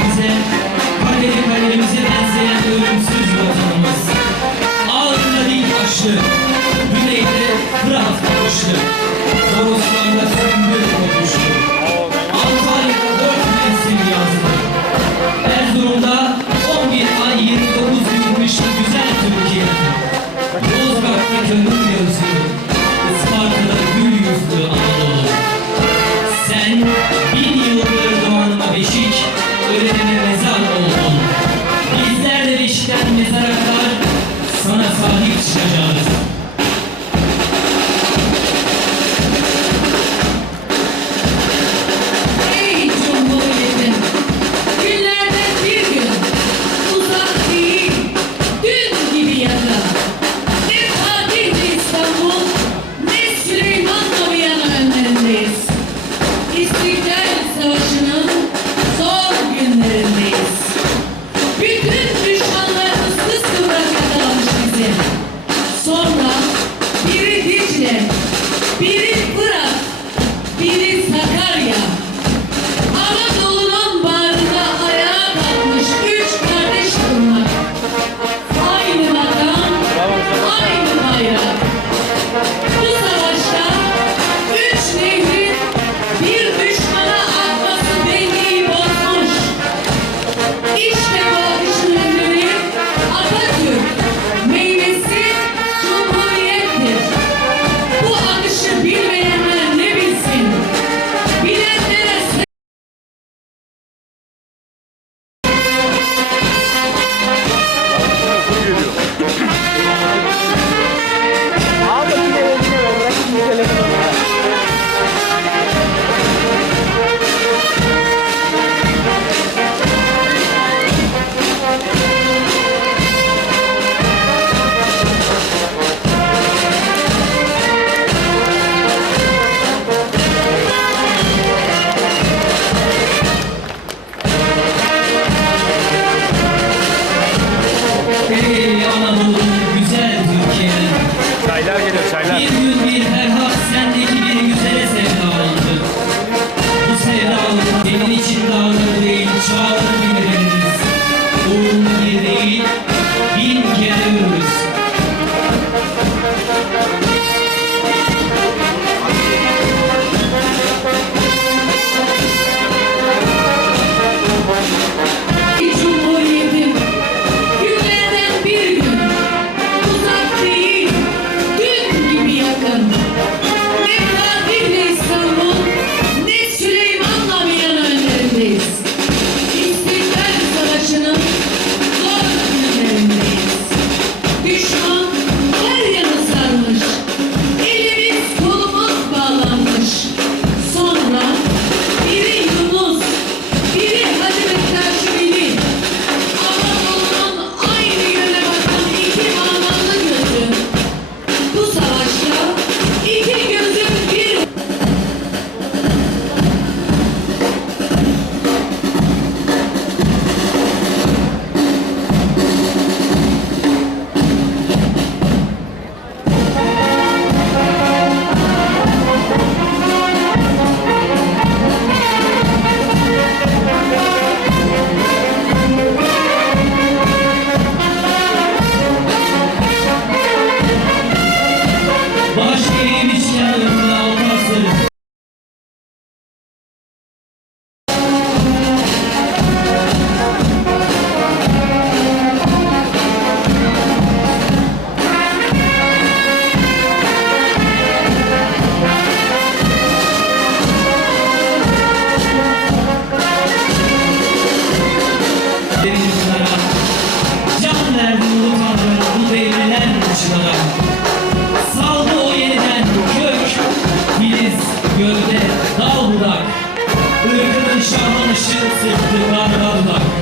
kalbimize Kaderi kaderimize benzeyen ölümsüz vatanımız. Ağrı'da değil aşlı Güneyde Fırat kavuştu Krishna. Bırakın şamın ışığı sıktı karlarla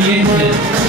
begin with.